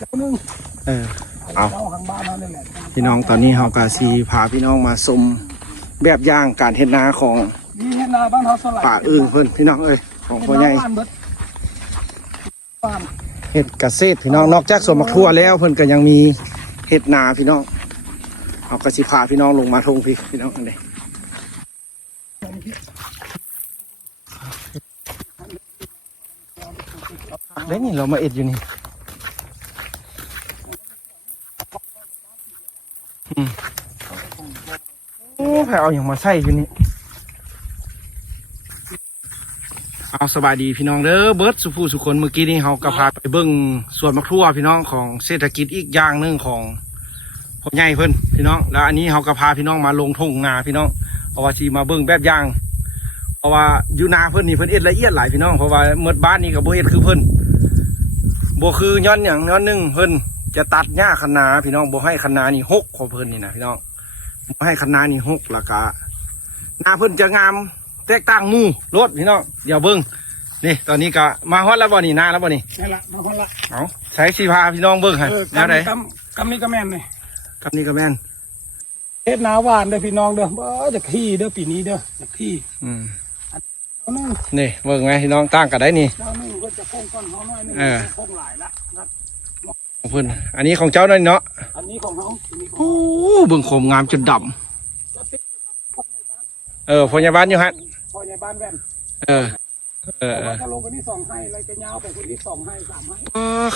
เอาพี่น้องตอนนี้เฮากะสีพาพี่น้องมาชมแบบอย่างการเฮ็ดนาของป่าอึ่งเพิ่นพี่น้องเอ้ยของพ่อใหญ่เฮ็ดเกษตรพี่น้องนอกจากสวนมะทั่วแล้วเพิ่นก็ยังมีเฮ็ดนาพี่น้องเฮากะสิพาพี่น้องลงมาทงพี่น้องอันนี้ได้นี่เรามาเอ็ดอยู่นี่โอ้แผ่เอาอย่างมาใส่อยู่นี่เอาสบายดีพี่น้องเด้อเบิร์ดสุภูสุคนเมื่อกี้นี้เขาก็พาไปเบิ้งสวนมะทั่วพี่น้องของเศรษฐกิจอีกอย่างหนึ่งของพ่อใหญ่เพิ่นพี่น้องแล้วอันนี้เขาก็พาพี่น้องมาลงทุ่งนาพี่น้องเพราะว่าที่มาเบิ้งแบบอย่างเพราะว่าอยู่นาเพิ่นนี่เพิ่นเอ็ดละเอียดหลายพี่น้องเพราะว่าเมื่อบ้านนี้กับโบเอ็ดคือเพิ่นโบคือย้อนอย่างย้อนหนึ่งเพิ่นจะตัดหญ้าคะนาพี่น้องโบให้คะนานี่หกของเพิ่นนี่นะพี่น้องโบให้คะนานี่หกแล้วก็นาเพิ่นจะงามแตกต่างหมู่รถพี่น้องเดี๋ยวเบิ้งนี่ตอนนี้ก็มาฮอดแล้วบ่นี่นาแล้วบ่นี่นี่ละมาฮอดละเอาใช้สีพาพี่น้องเบิ้งให้แล้วไหนกำนี้ก็แม่นนี่กำนี้ก็แม่นเฮ็ดนาหวานเด้อพี่น้องเด้อจะขี้เด้อปีนี้เด้อจะขี้นี่เบิ่งไหมพี่น้องตั้งกันได้นี่ก็จะโค้งก้อนเขาหน่อยนึงโค้งหลายละของเพิ่นอันนี้ของเจ้าหน่อยเนาะอันนี้ของเขาโอ้เบิ่งโคมงามจนดำพยาบาลอยู่ฮะพยาบาลแว่นถ้าลงไปที่2ให้อะไรจะยาวไปคนที่2ให้3ให้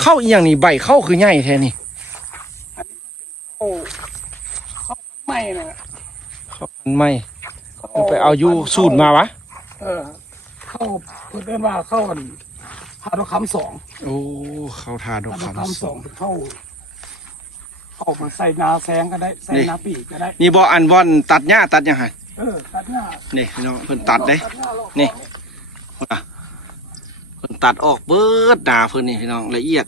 เข้าอีหยังนี่ใบเข้าคือใหญ่แท้นี่อันนี้โอ้เข้าไม่นะเข้าไม่ไปเอาอยู่สูตรมาวะเข้าเพื่อนว่าเข้ากันทาดอกคำ2โอ้เข้าทาดอกคำ2เข้ามาใส่นาแซงก็ได้ใส่นาปีก็ได้นี่บ่อันบอนตัดหญ้าตัดยังไงตัดหญ้านี่พี่น้องเพิ่นตัดได้นี่เพิ่นตัดออกเบิดดาเพิ่นนี่พี่น้องละเอียด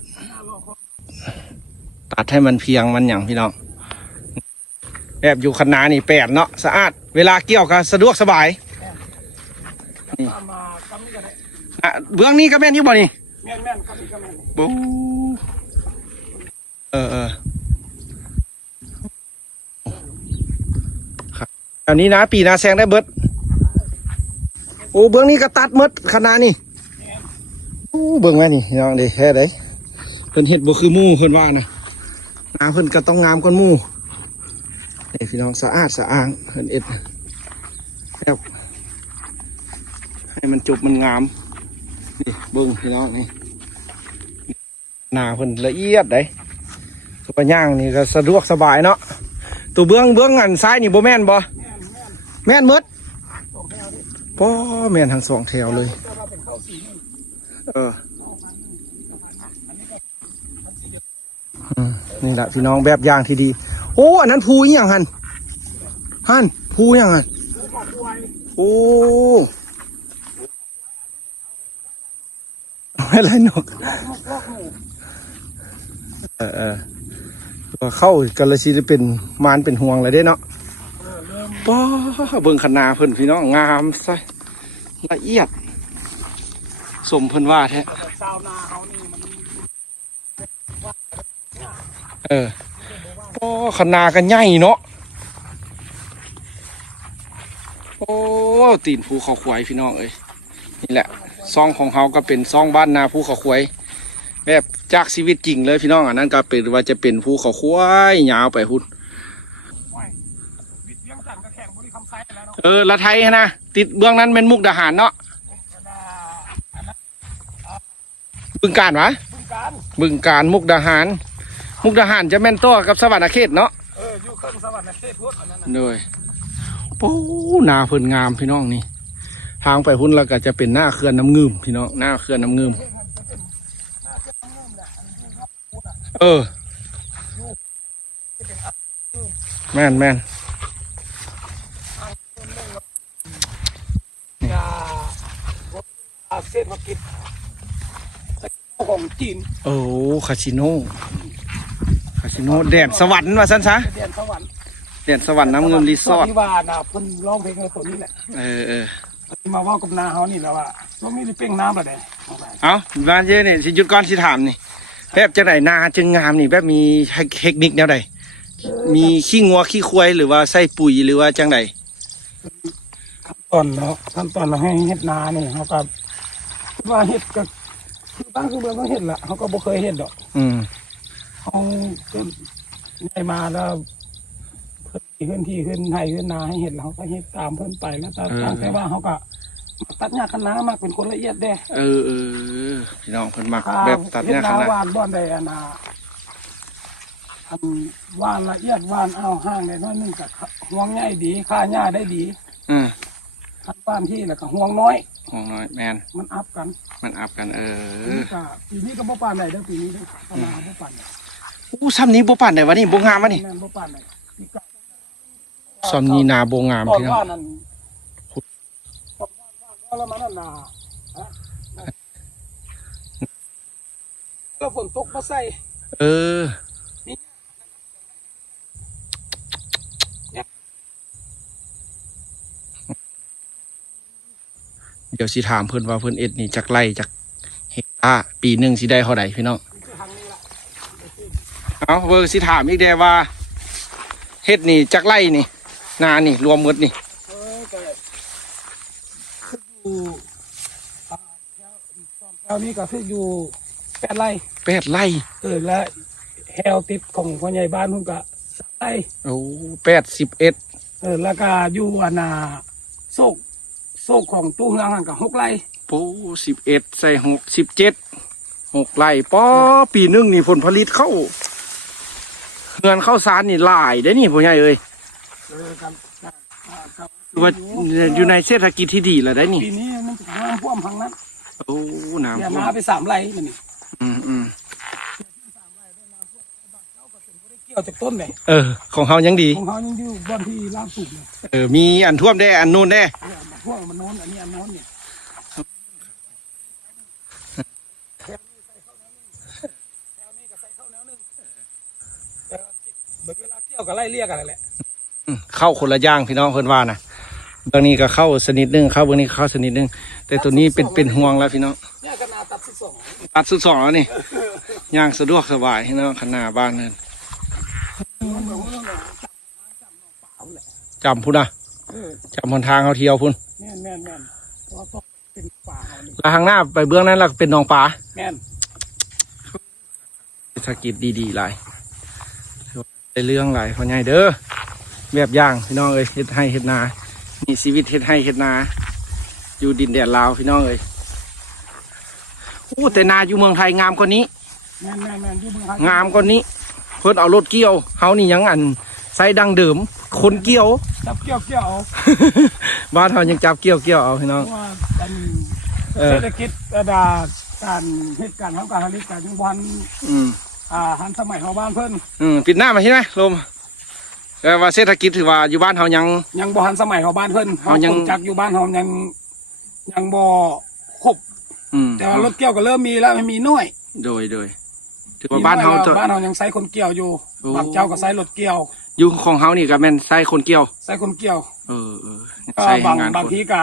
ตัดให้มันเพียงมันอย่างพี่น้องแบบอยู่คันนานี่แปดเนาะสะอาดเวลาเกี่ยวก็สะดวกสบายนี่เบื้องนี้ก็แม่นอยู่บ่นี่แม่นครับก็แม่นบูครับอันนี้นะปีนาแซงได้เบิดโอ้เบื้องนี้ก็ตัดมดขนาดนี้โอ้เบื้องไว้นี่น้องเด็กแค่ไหนเพิ่นเห็ดบ่คือหมู่เพิ่นว่านะนาเพิ่นก็ต้องงามกว่าหมู่นี่พี่น้องสะอาดสะอ้างเพิ่นเอ็ดแบบให้มันจบมันงามนี่เบื้องพี่น้องนี่นาเพิ่นละเอียดได้ตัวย่างนี่ก็สะดวกสบายเนาะตัวเบื้องอันซ้ายนี่บ่แม่นบ่แม่นหมดป้อแม่นทั้ง2แถวเลยนี่แหละพี่น้องแบบอย่างที่ดีโอ้อันนั้นภูอีหยังหันภูอีหยังโอ้ไม่ไรนกตัวเข้ากันเลยสิจะเป็นมารเป็นห่วงอะไรได้เนาะป้าเบิ่งขนาเพิ่นพี่น้องงามใส่ละเอียดสมเพิ่นว่าแท้ป้าขนากันใหญ่เนาะโอ้ตีนภูเขาควายพี่น้องเอ้ยนี่แหละซองของเขาก็เป็นซองบ้านนาภูเขาควายแบบจากชีวิตจริงเลยพี่น้องอันนั้นก็เป็นว่าจะเป็นภูเขาควายยาวไปหุ่นละไทยนะติดเบื้องนั้นเป็นมุกดาหารเนาะบึงการวะบึงการมุกดาหารจะแม่นตัวกับสวรรค์เขตเนาะอยู่เครื่องสวรรค์เขตพุทธอันนั้นเลยโอ้นาเพิ่นงามพี่น้องนี่ทางไปหุ่นแล้วก็จะเป็นหน้าเขื่อนน้ำงืมพี่น้องหน้าเขื่อนน้ำงืมแม่นเศรษฐกิจของจีนโอ้คาสิโนแดนสวรรค์ว่าซั่นซะแดนสวรรค์น้ำเงินรีสอร์ทที่ว่าน่ะเพิ่นร้องเพลงในตัวนี้แหละมาว่ากับนาเฮานี่แล้วว่าบ่มีเป้งน้ำบ่ได้เอ้าบ้านเยอะนี่สิหยุดก่อนสิถามนี่ แบบจังไหนนาจึงงามนี่แบบมีเทคนิคแนวใดมีขี้งัวขี้ควายหรือว่าใส่ปุ๋ยหรือว่าจังไหน ขั้นตอนเราให้เฮ็ดนาเนี่ยเขาก็ว่าเฮ็ดก็คือบ้านคือเมืองก็เฮ็ดละเขาก็บ่เคยเฮ็ดดอก เขาก็ได้มาแล้วเพื่อนที่เพื่อนไทยเพื่อนนาให้เห็นเราก็เฮ็ดตามเพื่อนไปแล้วแต่ว่าเขาก็ตัดหญ้าคันนามากเป็นคนละเอียดเด้พี่น้องเพิ่นมักแบบตัดหญ้าคันนา วานบ่อนใดอันน่ะวานละเอียดวานเอาห้างได้น้อยนึงก็ห่วงง่ายดีค่าหญ้าได้ดีคันบ้านที่แล้วก็ห่วงน้อยแมนมันอัพกันปีนี้ก็บ่ปานใดเด้อปีนี้เด้อคันนาบ่ปานใดซ้ำนี้บ่ปานใดวะนี่บ่งามวะนี่บ่ปานใดซ้ำนี้นาบ่งามพี่น้องแล้วมันนาแล้วฝนตกมาใส่เดี๋ยวสิถามเพิ่นว่าเพิ่นเอ็ดนี่จากไร่จากเฮกตาร์ปีหนึ่งสิได้เท่าใดพี่น้องเอาเบอร์สิถามอีกเดียว่าเฮ็ดนี่จากไร่นี่นานี่รวมหมดนี่แถวนี้ก็คืออยู่8 ไร่ไร่และแฮวติดของพ่อใหญ่บ้านพุ่นก็3 ไร่81แล้วก็อยู่อันน่ะโซกของตู้เฮืองหั่นก็6 ไร่11ใส่6 ไร่ป้อปีหนึ่งนี่ผลผลิตเข้าเงินเข้าสารนี่หลายได้นี่พ่อใหญ่ว่าอยู่ในเศรษฐกิจที่ดีแล้วได้นี่ปีนี้มันน้ำท่วมพังนั้นน้ำมาไป3 ไร่นี่เกี่ยวจากต้นเลยของเฮายังดีของเฮายังอยู่บ้านที่ล่างสุดมีอันท่วมได้อันนู้นได้ท่วมมันโน้นอันนี้อันโน้นเนี่ยเวลาเกี่ยวกับไล่เรียกอะไรแหละเข้าคนละอย่างพี่น้องเพิ่นว่านะบางนี้ก็เข้าสนิดนึงเข้าบางนี้เข้าสนิดนึงแต่ตัวนี้เป็นห่วงแล้วพี่น้องเนี่ยขนาดตัดสุดสองแล้วนี่ย่างสะดวกสบายพี่น้องขนาดบ้านนั่นจำพุ่นนะจำหนทางเขาเที่ยวพุ่นแม่นเพราะต้องเป็นป่าแล้วทางหน้าไปเบื้องนั้นเราเป็นหนองป่าแม่นเศรษฐกิจดีๆหลายได้เรื่องหลายพ่อใหญ่เด้อแบบย่างพี่น้องเอ้ยเฮ็ดให้เฮ็ดนามีชีวิตเฮ็ดให้เฮ็ดนาอยู่ดินแดนลาวพี่น้องเอ้ยแต่นาอยู่เมืองไทยงามกว่านี้งามกว่านี้เพิ่นเอารถเกี่ยวเฮานี่ยังอันใส่ดังเดิมคนเกี่ยวจับเกี่ยวเอาบ้านเฮายังจับเกี่ยวเอาพี่น้องเศรษฐกิจการเหตุการณ์ของการผลิตการจังหวัดหันสมัยของบ้านเพิ่นปิดหน้ามาใช่ไหมลมแต่ว่าเศรษฐกิจถือว่าอยู่บ้านเฮายังบ่หันสมัยของบ้านเพิ่นเฮายังจักอยู่บ้านเฮายังบ่ครบแต่ว่ารถเกี่ยวก็เริ่มมีแล้วมีน้อยโดยถือว่าบ้านเฮายังใช้คนเกี่ยวอยู่บางเจ้าก็ใช้รถเกี่ยวอยู่ของเฮานี่ก็แม่นใช้คนเกี่ยวใช้บางทีก็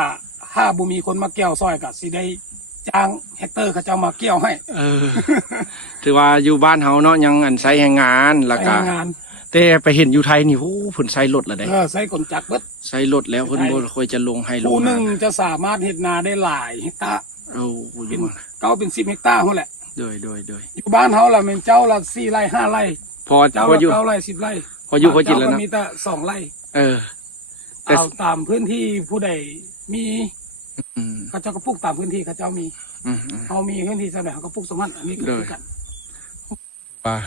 ถ้าบ่มีคนมาเกี่ยวซอยก็สิได้จ้างแฮกเตอร์เขาเจ้ามาเกี่ยวให้ถือว่าอยู่บ้านเฮาเนาะยังอันใช้แรงงานแล้วก็แต่ไปเห็นอยู่ไทยนี่โอ้เพิ่นใช้รถแล้วได้ใช้คนจักรเบิดใช้รถแล้วเพิ่นบ่ค่อยจะลงให้ลงผู้นึงจะสามารถเฮ็ดนาได้หลายเฮกตาร์เป็น10 เฮกตาร์พุ่นแหละโดยอยู่บ้านเฮาล่ะแม่นเจ้าละ4 ไร่ 5 ไร่พอเจ้าละ9 ไร่10 ไร่พออยู่พอกินแล้วนะมีแต่2 ไร่เอาตามพื้นที่ผู้ใดมีเขาเจ้าก็ปลูกตามพื้นที่เขาเจ้ามีเขามีพื้นที่เท่าไหร่เขาก็ปลูกสมันอันนี้ก็คือกันว่า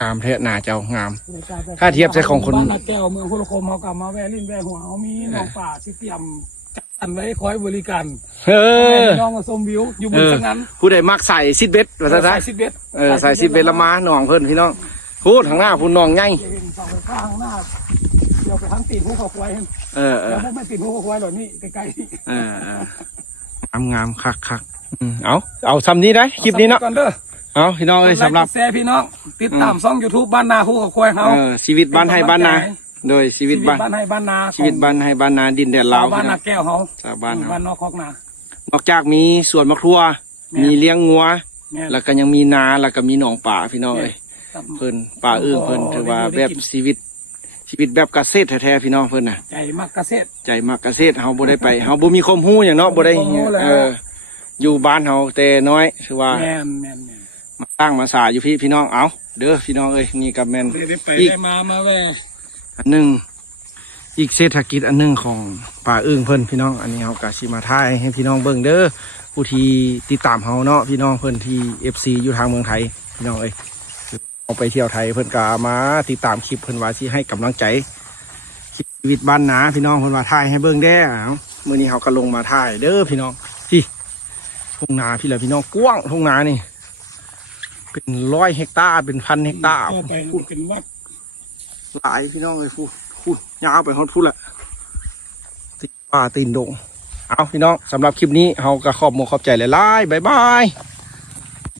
งามแท้หนาเจ้างามถ้าเทียบใช้ของคนแก้วเมืองพุทธคมเขากลับมาแวะลิ้นแวะหัวเขามีน้องป่าที่เตรียมจัดสรรไว้คอยบริการน้องมาชมวิวอยู่บนสงั้นผู้ใดมักใส่ซิดเบ็ดว่าซะใส่ซิดเบ็ดละมาหนองเพิ่นพี่น้องพูดทางหน้าพูดหนองใหญ่ข้างหน้าเดี๋ยวไปทางตีนภูเขาควายแล้วพวกไม่ตีนภูเขาควายหรอกนี่ใกล้ๆงามคักเอาซ้ำนี้ได้คลิปนี้เนาะเอาพี่น้องเลยสำหรับแซ่พี่น้องติดตามช่อง YouTube บ้านนาภูเขาควายเขาชีวิตบ้านให้บ้านนาโดยชีวิตบ้านให้บ้านนาชีวิตบ้านให้บ้านนาดินแดนลาวบ้านนาแก้วเขาบ้านนอกคอกนานอกจากมีสวนมะครัวมีเลี้ยงงัว แม่น แล้วก็ยังมีนาแล้วก็มีหนองป่าพี่น้องเอ้ย ครับ เพิ่นป่าถือว่าแบบชีวิตแบบเกษตรแท้ๆพี่น้องเพิ่นน่ะ ใจมักเกษตร ใจมักเกษตรเฮาบ่ได้ไปเฮาบ่มีความรู้หยังเนาะบ่ได้ บ่มีความรู้แล้ว อยู่บ้านเฮาแต่น้อยถือว่า แม่น มาตั้งมาสาอยู่พี่น้องเอาเด้อพี่น้องเอ้ยนี่กับแม่น ได้ไป อีก ได้มาแว่ อันหนึงอีกเศรษฐกิจอันหนึงของป่าอึ่งเพิ่นพี่น้องอันนี้เฮาก็สิมาถ่ายให้พี่น้องเบิ่งเด้อผู้ที่ติดตามเฮาเนาะพี่น้องเพิ่นที่ FC อยู่ทางเมืองไทยพี่น้องเอ้ยเอาไปเที่ยวไทยเพิ่นก็มาติดตามคลิปเพิ่นว่าสิให้กำลังใจคลิปชีวิตบ้านนาพี่น้องเพิ่นว่าถ่ายให้เบิ่งแด้เอามื้อนี้เฮาก็ลงมาถ่ายเด้อพี่น้องที่ทุ่งนาพี่ละพี่น้องกว้างทุ่งนานี่เป็น100 เฮกตาร์เป็น1,000 เฮกตาร์ ก็ไปเป็นวัด หลายพี่น้องเลยพูดยาวไปฮอดพูดแหละติดป่าตีนดงเอาพี่น้องสำหรับคลิปนี้เราก็ขอบหมกขอบใจหลายๆบ๊ายบาย